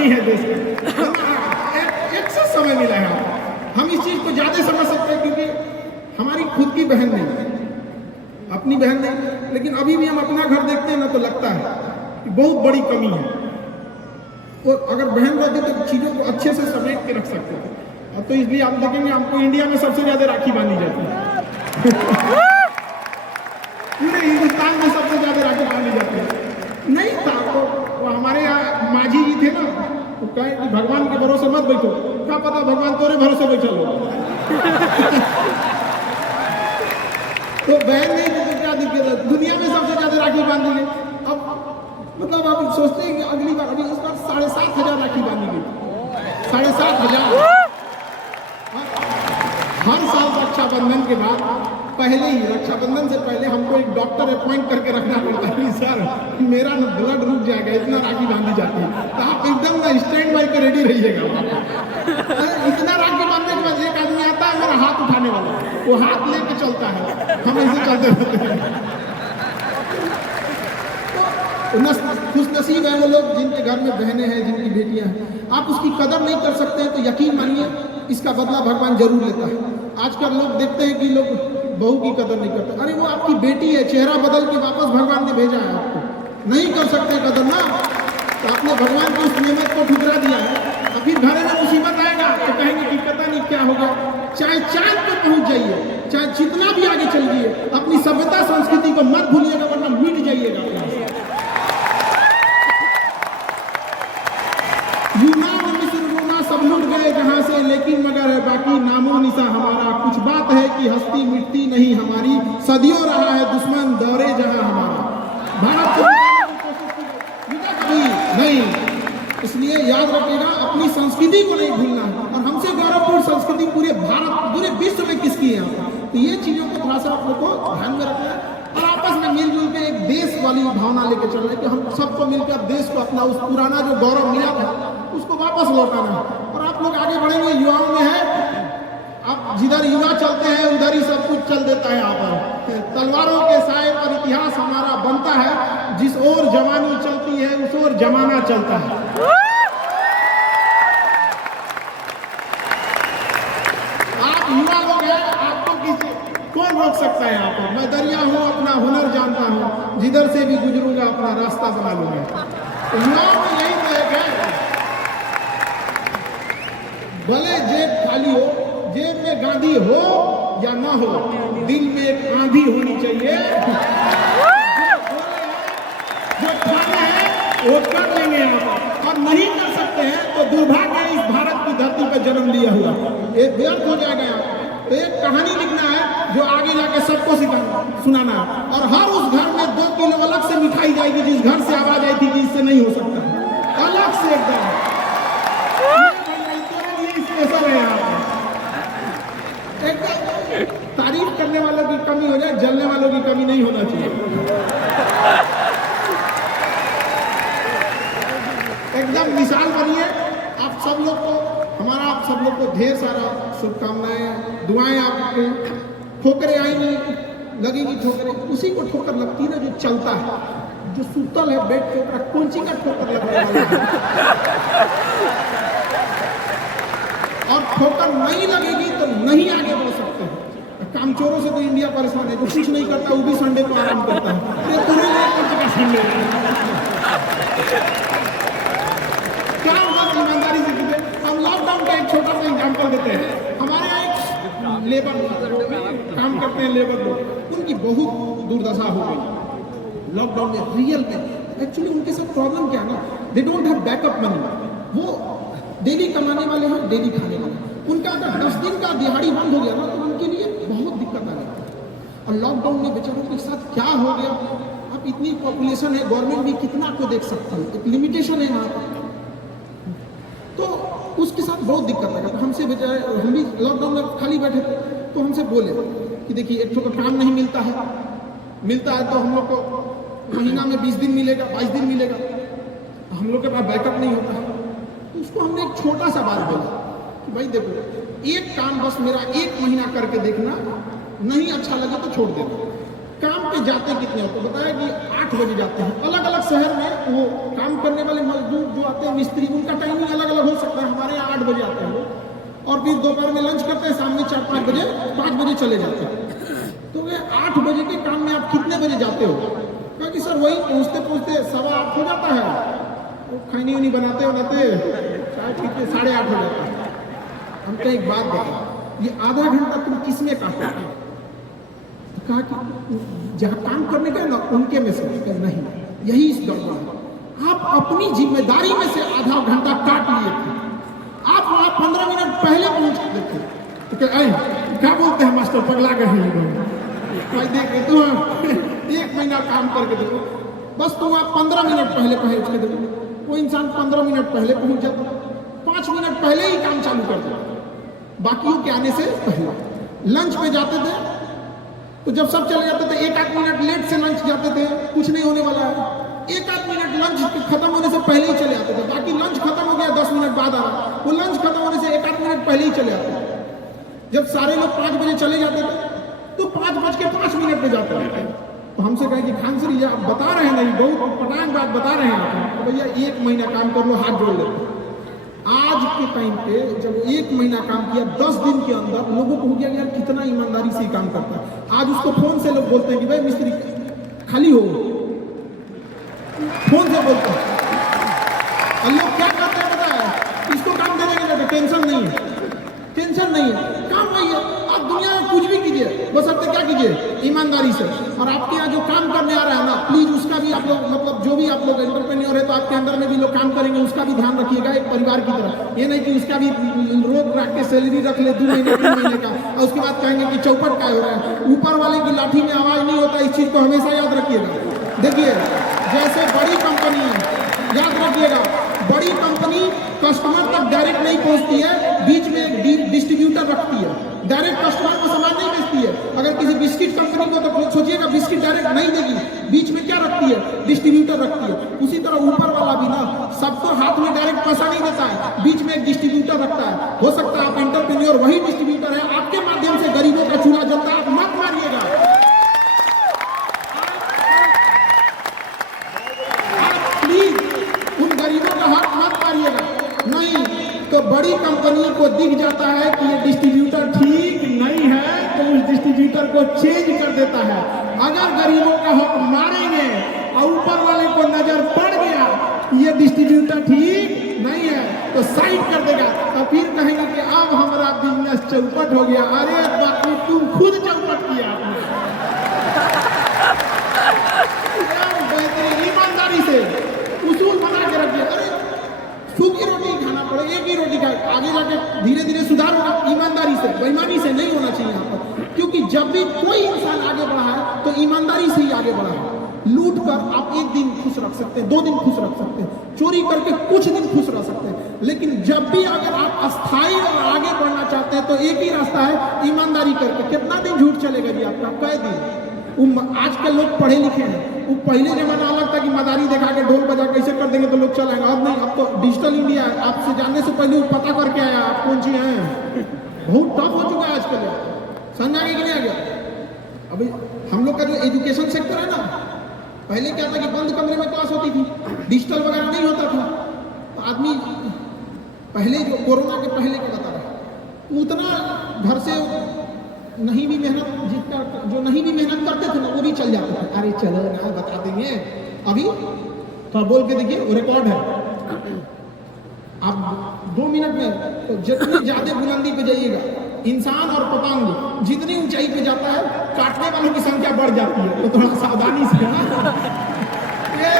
नहीं है देश का। एक से समय मिला है, हम इस चीज को ज्यादा समझ सकते हैं क्योंकि हमारी खुद की बहन नहीं, अपनी बहन नहीं, लेकिन अभी भी हम अपना घर देखते हैं ना तो लगता है कि बहुत बड़ी कमी है। और अगर बहन रहती तो चीजों को अच्छे से समेट के रख सकते थे। अब तो इसलिए आप देखेंगे हमको इंडिया में सबसे ज्यादा राखी बांधी जाती है। पूरे हिंदुस्तान में सबसे ज्यादा राखी बांधी जाती है। नहीं था तो हमारे यहाँ माझी जी थे ना, तो कहे कि भगवान के भरोसे मत बैठो, क्या पता भगवान तोरे भरोसे बैठा लो। तो बहन नहीं तो क्या दिक्कत है, दुनिया में सबसे ज्यादा राखी बांधी गई। अब मतलब आप सोचते हैं कि अगली बार, अभी इस बार 7,500 राखी बांधी गई, 7,500। हर साल रक्षाबंधन के बाद पहले ही, रक्षाबंधन से पहले हमको एक डॉक्टर अपॉइंट करके रखना पड़ता है कि सर मेरा ब्लड रुक जाएगा, इतना राखी बांधी जाती है। तो आप एकदम ना स्टैंड बाई के रेडी रहिएगा। इतना राखी बांधने के बाद एक आदमी आता है मेरा हाथ उठाने वाला, वो हाथ लेके चलता है, हम ऐसे चलते रहते हैं। खुश नसीब है वो लोग जिनके घर में बहनें हैं, जिनकी बेटियां हैं। आप उसकी कदर नहीं कर सकते हैं तो यकीन मानिए इसका बदला भगवान जरूर लेता है। आजकल लोग देखते हैं कि लोग बहू की कदर नहीं करते। अरे वो आपकी बेटी है, चेहरा बदल के वापस भगवान ने भेजा है आपको, नहीं कर सकते कदर ना, तो आपने भगवान की उस नेमत को ठुकरा दिया है। और फिर घर में मुसीबत आएगा तो कहेंगे कि पता नहीं क्या होगा। चाहे चांद पे पहुंच जाइए, चाहे जितना भी आगे चल जाइए, अपनी सभ्यता संस्कृति को मत भूलिएगा वरना मिट जाइएगा। सब लुट गए जहां से, लेकिन मगर है बाकी नामो निशा हमारा। कुछ बात है कि हस्ती मिटती नहीं हमारी, सदियों रहा है दुश्मन दौरे जहां हमारा। भारत को कभी नहीं, इसलिए याद रखिएगा अपनी संस्कृति को नहीं भूलना है। और हमसे गौरवपूर्ण संस्कृति पूरे भारत, पूरे विश्व में किसकी है। तो ये चीजों को थोड़ा सा आप लोग को ध्यान में रखना है और आपस में मिलजुल के एक देश वाली भावना लेके चल रहे कि हम सबको मिलकर देश को अपना उस पुराना जो गौरव मिला था उसको वापस लौटाना है। और आप लोग आगे बढ़ेंगे, युवाओं में है, आप जिधर युवा चलते हैं उधर ही सब कुछ चल देता है। यहाँ पर तलवारों के साए पर इतिहास हमारा बनता है, जिस ओर जवानी चलती है उस ओर जमाना चलता है। आप युवा लोग हैं, आपको किसी कौन रोक सकता है यहाँ पर। मैं दरिया हूँ, अपना हुनर जानता हूँ, जिधर से भी गुजरूंगा अपना रास्ता बना लूंगा। तो युवाओं में यही तो एक है, भले जेब खाली हो, जेब में गांधी हो या ना हो, दिल में एक आंधी होनी चाहिए। जो खाना है वो कर लेंगे आप, और नहीं कर सकते हैं तो दुर्भाग्य है इस भारत की धरती पर जन्म लिया हुआ, ये व्यर्थ हो जाएगा। तो एक कहानी लिखना है जो आगे जाके सबको सुनाना है, और हर उस घर में 2 किलो अलग से मिठाई जाएगी जिस घर से आवाज आई थी कि इससे नहीं हो सकता, अलग से एकदम तारीफ करने वालों की कमी हो जाए, जलने वालों की कमी नहीं होना चाहिए। एकदम मिसाल बनिए आप सब लोग को, हमारा आप सब लोग को ढेर सारा शुभकामनाएं, दुआएं। आपको ठोकरें आएंगी, लगेगी ठोकरें, उसी को ठोकर लगती है ना जो चलता है, जो सुतल है बेड ठोकरा, कौन सी का ठोकर लगने वाला है। और ठोकर नहीं लगेगी तो नहीं आगे बढ़ सकते हैं। कामचोरों से तो इंडिया परेशान है, जो कुछ नहीं करता वो भी संडे को आराम करता है। ये तुम्हें संडे क्या होगा ईमानदारी से कीजिए। हम लॉकडाउन का एक छोटा सा एग्जाम्पल देते हैं। हमारे यहाँ एक लेबर काम करते हैं, लेबर लोग, उनकी बहुत दुर्दशा हो गई लॉकडाउन में। रियल में एक्चुअली उनके साथ प्रॉब्लम क्या है ना, they don't have backup money. वो डेली कमाने वाले हैं, डेली खाने वाले। उनका अगर 10 दिन का दिहाड़ी बंद हो गया ना तो उनके लिए बहुत दिक्कत आ गई। और लॉकडाउन में बेचारों के साथ क्या हो गया, अब इतनी पॉपुलेशन है, गवर्नमेंट भी कितना को देख सकता है, एक लिमिटेशन है यहाँ पर, तो उसके साथ बहुत दिक्कत लगा। तो हमसे बेचारे, हम भी लॉकडाउन में खाली बैठे थे, तो हमसे बोले कि देखिए एक तो काम नहीं मिलता है, तो हम लोग को महीना में 20 दिन मिलेगा, 22 दिन मिलेगा, हम लोग के पास बैकअप नहीं होता है। तो उसको हमने एक छोटा सा बात बोला कि भाई देखो, एक काम बस मेरा 1 महीना करके देखना, नहीं अच्छा लगे तो छोड़ देना। काम पे में जाते कितने हो? तो बताया कि 8 बजे जाते हैं। अलग अलग शहर में वो काम करने वाले मजदूर जो आते हैं, मिस्त्री, उनका टाइमिंग अलग अलग हो सकता है। हमारे यहाँ 8 बजे आते हैं वो, और फिर दोपहर में लंच करते हैं, शाम में 4-5 बजे 5 बजे चले जाते हैं। तो वे 8 बजे के काम में आप कितने बजे जाते हो? कहा कि सर वही पहुँचते पहुँचते 8:15 हो जाता है, वो खैनी उनी बनाते चाय पीते 8:30 हो जाता है। हम कहे एक बात बताओ, ये आधा घंटा तुम किस में काटते हो? तो कहा कि जहाँ काम करने गए ना उनके में से नहीं, यही इस दौरान आप अपनी जिम्मेदारी में से आधा घंटा काट लिए थे। आप वहाँ 15 मिनट पहले पहुँच गए थे। तो क्या बोलते हैं मास्टर, पगला गए हैं भाई, देख तो 1 महीना काम करके देखो, बस तुम आप 15 मिनट पहले पहुँच के देखो। वो इंसान 15 मिनट पहले पहुँच जाता, 5 मिनट पहले ही काम चालू कर देता, बाकियों के आने से पहले। लंच में जाते थे तो जब सब चले जाते थे 1-8 मिनट लेट से लंच जाते थे, कुछ नहीं होने वाला है। 1-8 मिनट लंच खत्म होने से पहले ही चले आते थे, बाकी लंच खत्म हो गया 10 मिनट बाद आ रहा, वो लंच खत्म होने से 1-8 मिनट पहले ही चले आते थे। जब सारे लोग 5 बजे चले जाते थे तो 5:05 में जाते थे। तो हमसे कहे कि खान सर ये आप बता रहे हैं नहीं, बहुत पटांग बात बता रहे हैं आप, तो भैया 1 महीना काम कर लो, हाथ जोड़ लेते। आज के टाइम पे जब 1 महीना काम किया, 10 दिन के अंदर लोगों को हो गया यार कितना ईमानदारी से काम करता है। आज उसको फोन से लोग बोलते हैं कि भाई मिस्त्री खाली हो, फोन से बोलते हैं। और लोग क्या करते हैं पता है, इसको काम दे देंगे, टेंशन नहीं है, टेंशन नहीं है, काम वही है। आप दुनिया में कुछ भी कीजिए, बस अब क्या कीजिए, ईमानदारी से। और आपके यहाँ जो काम करने आ रहा है ना, प्लीज उसका भी आप लोग, मतलब जो भी आप लोग एंटरप्रेन्योर है तो आपके अंदर में भी लोग काम करेंगे, उसका भी ध्यान रखिएगा एक परिवार की तरह। ये नहीं कि उसका भी रोक रख के सैलरी रख ले 2 महीने 3 महीने का, और उसके बाद कहेंगे कि चौपट का हो रहा है। ऊपर वाले की लाठी में आवाज नहीं होता, इस चीज को हमेशा याद रखिएगा। देखिए जैसे बड़ी कंपनी है, याद रखिएगा, बड़ी कंपनी कस्टमर तक डायरेक्ट नहीं पहुंचती है, बीच में एक डिस्ट्रीब्यूटर रखती है, डायरेक्ट कस्टमर को सामान नहीं बेचती है। अगर किसी बिस्किट कंपनी को तो सोचिएगा बिस्किट डायरेक्ट नहीं देगी, बीच में क्या रखती है, डिस्ट्रीब्यूटर रखती है। उसी तरह ऊपर वाला भी ना सबको हाथ में डायरेक्ट पैसा नहीं देता है, बीच में एक डिस्ट्रीब्यूटर रखता है। हो सकता है आप एंटरप्रेन्योर वही डिस्ट्रीब्यूटर है, आपके माध्यम से गरीबों का चूल्हा जलता है, आप मत मारिएगा, नहीं तो बड़ी कंपनी को दिख जाता है कि ये डिस्ट्रीब्यूटर ठीक नहीं है, तो उस डिस्ट्रीब्यूटर को चेंज कर देता है। अगर गरीबों का हक मारेंगे और ऊपर वाले को नजर पड़ गया ये डिस्ट्रीब्यूटर ठीक नहीं है तो साइड कर देगा, तो फिर कहेंगे कि अब हमारा बिजनेस चौपट हो गया। अरे बापू तुम खुद चौपट किया, ईमानदारी से उसूल बना के रखिए। अरे सूखी रोटी खाना पड़े, एक ही रोटी खाए, आगे जाके धीरे धीरे सुधार होगा। ईमानदारी से, बेईमानी से नहीं होना चाहिए यहाँ पर, क्योंकि जब भी कोई इंसान आगे बढ़ा है तो ईमानदारी से ही आगे बढ़ा है। लूट कर आप 1 दिन खुश रख सकते हैं, 2 दिन खुश रख सकते हैं, चोरी करके कुछ दिन खुश रह सकते हैं, लेकिन जब भी अगर आप अस्थायी और आगे बढ़ना चाहते हैं तो एक ही रास्ता है, ईमानदारी करके। कितना दिन झूठ चलेगा जी आपका, कई दिन। आज के लोग पढ़े लिखे हैं, वो पहले जमाना अलग था कि मदारी दिखा के ढोल बजा कैसे कर देंगे तो लोग चल आएंगे। अब नहीं, अब तो डिजिटल इंडिया है, आपसे जानने से पहले वो पता करके आया आप कौन सी हैं। बहुत टफ हो चुका है आजकल, समझ आ गया कि नहीं आ गया? अभी हम लोग का जो एजुकेशन सेक्टर है ना, पहले क्या था कि बंद कमरे में क्लास होती थी, डिजिटल वगैरह नहीं होता था, तो आदमी पहले जो कोरोना के पहले के बता रहा उतना घर से नहीं भी मेहनत, जितना जो नहीं भी मेहनत करते थे ना वो भी चल जाते थे। अरे चलो ना बता देंगे, अभी तो बोल के देखिए वो रिकॉर्ड है। आप 2 मिनट में तो जितनी ज्यादा बुलंदी पे जाइएगा, इंसान और पतंग जितनी ऊंचाई पे जाता है काटने वालों की संख्या बढ़ जाती है, तो थोड़ा सावधानी से। ये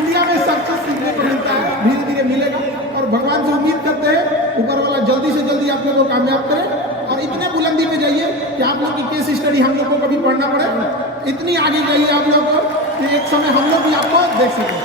इंडिया में सक्सेस सीखने को मिलता है, धीरे धीरे मिलेगा, और भगवान से उम्मीद करते हैं ऊपर वाला जल्दी से जल्दी आप लोगों को कामयाब करे, और इतने बुलंदी पे जाइए कि आप लोग की केस स्टडी हम लोग को कभी पढ़ना पड़े, इतनी आगे जाइए आप लोग को कि एक समय हम लोग भी आपको देख सकें।